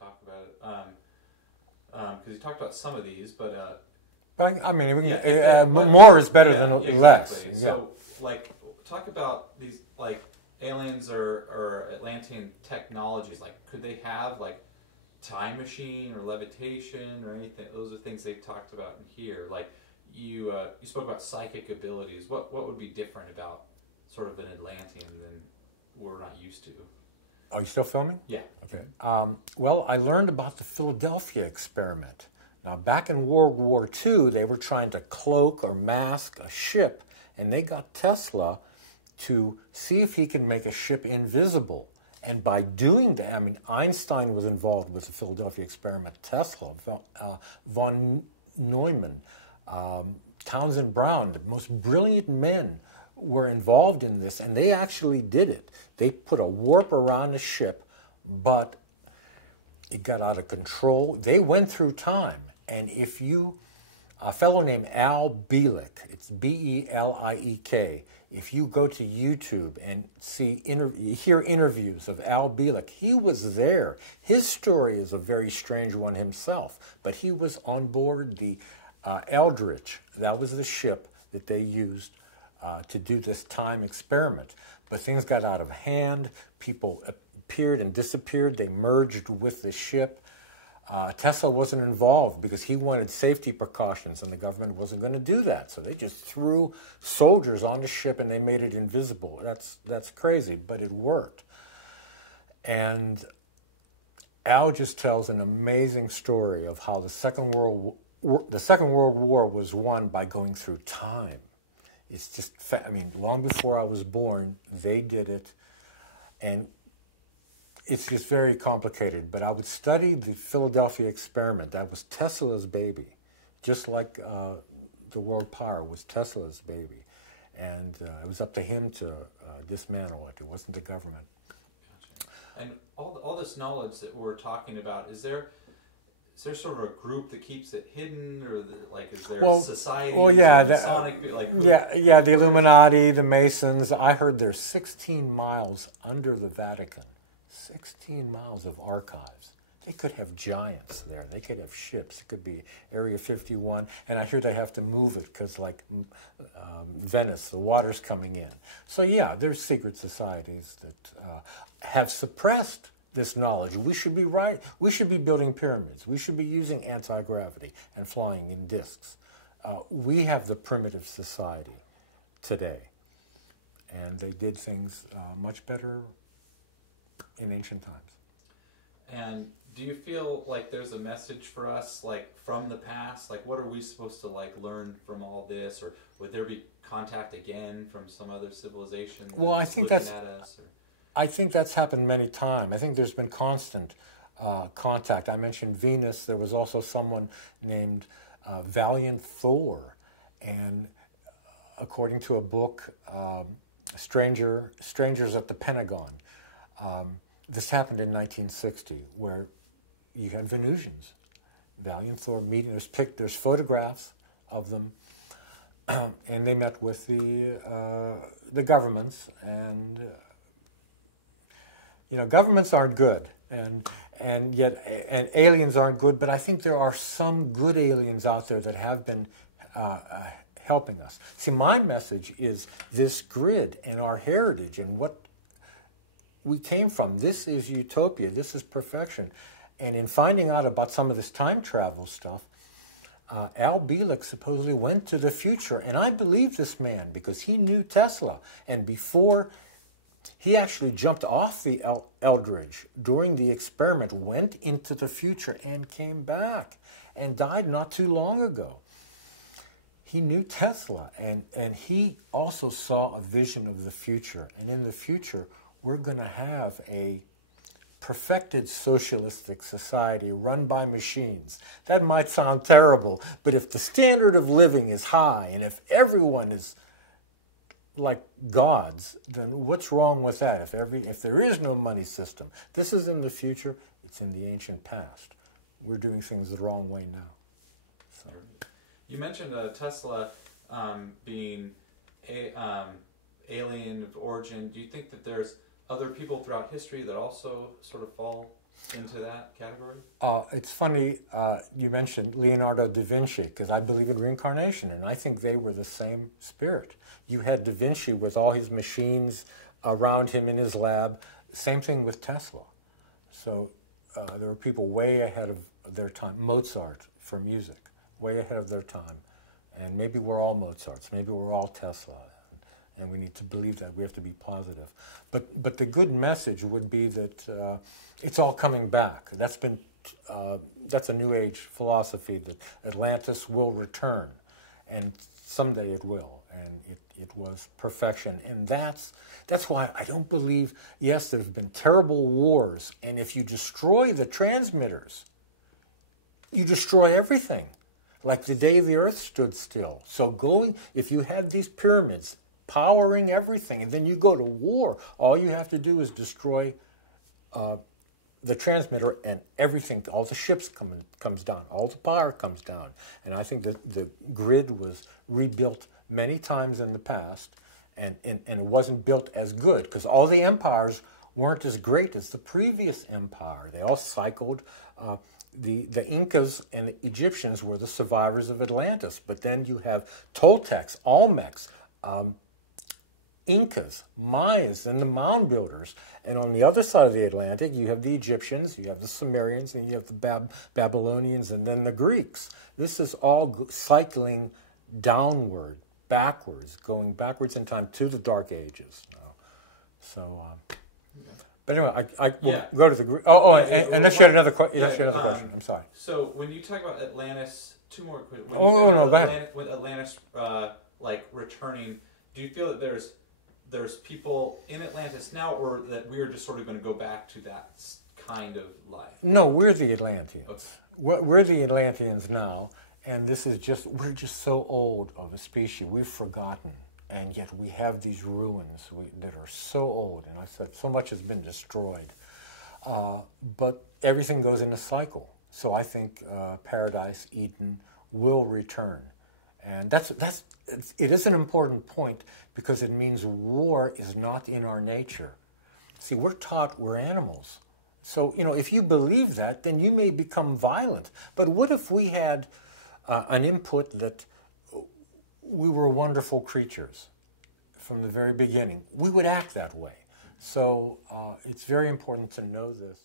talk about it. Because you talked about some of these, but I mean, we can, yeah, more is better than exactly. less. Yeah. So, like, talk about these like aliens or Atlantean technologies. Like, could they have like time machine or levitation or anything? Those are things they talked about in here. Like, you spoke about psychic abilities. What would be different about sort of an Atlantean than we're not used to? Are you still filming? Yeah. Okay. Well, I learned about the Philadelphia experiment. Now, back in World War II, they were trying to cloak or mask a ship, and they got Tesla to see if he could make a ship invisible. And by doing that, I mean, Einstein was involved with the Philadelphia experiment, Tesla, von Neumann, Townsend Brown, the most brilliant men were involved in this, and they actually did it. They put a warp around the ship, but it got out of control. They went through time, and if you, a fellow named Al Bielek, it's Beliek, if you go to YouTube and hear interviews of Al Bielek, he was there. His story is a very strange one himself, but he was on board the Eldridge. That was the ship that they used to do this time experiment. But things got out of hand. People appeared and disappeared. They merged with the ship. Tesla wasn't involved because he wanted safety precautions, and the government wasn't going to do that. So they just threw soldiers on the ship and they made it invisible. That's crazy, but it worked. And Al just tells an amazing story of how the Second World War was won by going through time. It's just, I mean, long before I was born, they did it, and it's just very complicated. But I would study the Philadelphia experiment. That was Tesla's baby, just like the world power was Tesla's baby. And it was up to him to dismantle it. It wasn't the government. Gotcha. And all this knowledge that we're talking about, is there sort of a group that keeps it hidden, or is there a society? Well, yeah, Masonic, the Illuminati, the Masons. I heard there's 16 miles under the Vatican, 16 miles of archives. They could have giants there. They could have ships. It could be Area 51, and I hear they have to move it because, like Venice, the water's coming in. So yeah, there's secret societies that have suppressed this knowledge. We should be right. We should be building pyramids. We should be using anti-gravity and flying in discs. We have the primitive society today, and they did things much better in ancient times. And do you feel like there's a message for us, like from the past? Like, what are we supposed to learn from all this, or would there be contact again from some other civilization? Well, I think that's. I think that's happened many times. I think there's been constant contact. I mentioned Venus. There was also someone named Valiant Thor, and according to a book, Strangers at the Pentagon, this happened in 1960, where you had Venusians, Valiant Thor meeting. There's photographs of them, and they met with the governments and. Governments aren't good, and aliens aren't good. But I think there are some good aliens out there that have been helping us. See, my message is this grid and our heritage and what we came from. This is utopia. This is perfection. And in finding out about some of this time travel stuff, Al Bielek supposedly went to the future, and I believe this man because he knew Tesla, and before. He actually jumped off the Eldridge during the experiment, went into the future, and came back, and died not too long ago. He knew Tesla, and he also saw a vision of the future. And in the future, we're going to have a perfected socialistic society run by machines. That might sound terrible, but if the standard of living is high, and if everyone is like gods, then what's wrong with that? If there is no money system, this is in the future. It's in the ancient past. We're doing things the wrong way now. So. You mentioned Tesla being alien of origin. Do you think that there's other people throughout history that also sort of fall into that category? It's funny you mentioned Leonardo da Vinci, because I believe in reincarnation, and I think they were the same spirit. You had da Vinci with all his machines around him in his lab. Same thing with Tesla. So there were people way ahead of their time. Mozart for music, way ahead of their time. And maybe we're all Mozarts. Maybe we're all Tesla. And we need to believe that. We have to be positive. But the good message would be that it's all coming back. That's a New Age philosophy, that Atlantis will return, and someday it will. And it was perfection. And that's why I don't believe, yes, there have been terrible wars, and if you destroy the transmitters, you destroy everything, like the day the earth stood still. So if you have these pyramids powering everything, and then you go to war, all you have to do is destroy the transmitter, and everything, all the ships comes down, all the power comes down. And I think that the grid was rebuilt many times in the past, and it wasn't built as good, because all the empires weren't as great as the previous empire. They all cycled. The Incas and the Egyptians were the survivors of Atlantis, but then you have Toltecs, Olmecs, Incas, Mayas, and the mound builders. And on the other side of the Atlantic, you have the Egyptians, you have the Sumerians, and you have the Babylonians, and then the Greeks. This is all cycling downward, backwards, going backwards in time to the Dark Ages. But anyway, I will go to the... unless you had another question. I'm sorry. So when you talk about Atlantis, two more questions. Go ahead. With Atlantis returning, do you feel that there's people in Atlantis now, or that we're just sort of going to go back to that kind of life? No, we're the Atlanteans. Okay. We're the Atlanteans now, and we're just so old of a species. We've forgotten. And yet we have these ruins that are so old, and I said so much has been destroyed. But everything goes in a cycle. So I think Paradise, Eden, will return. And it is an important point, because it means war is not in our nature. See, we're taught we're animals. So, if you believe that, then you may become violent. But what if we had an input that we were wonderful creatures from the very beginning? We would act that way. So it's very important to know this.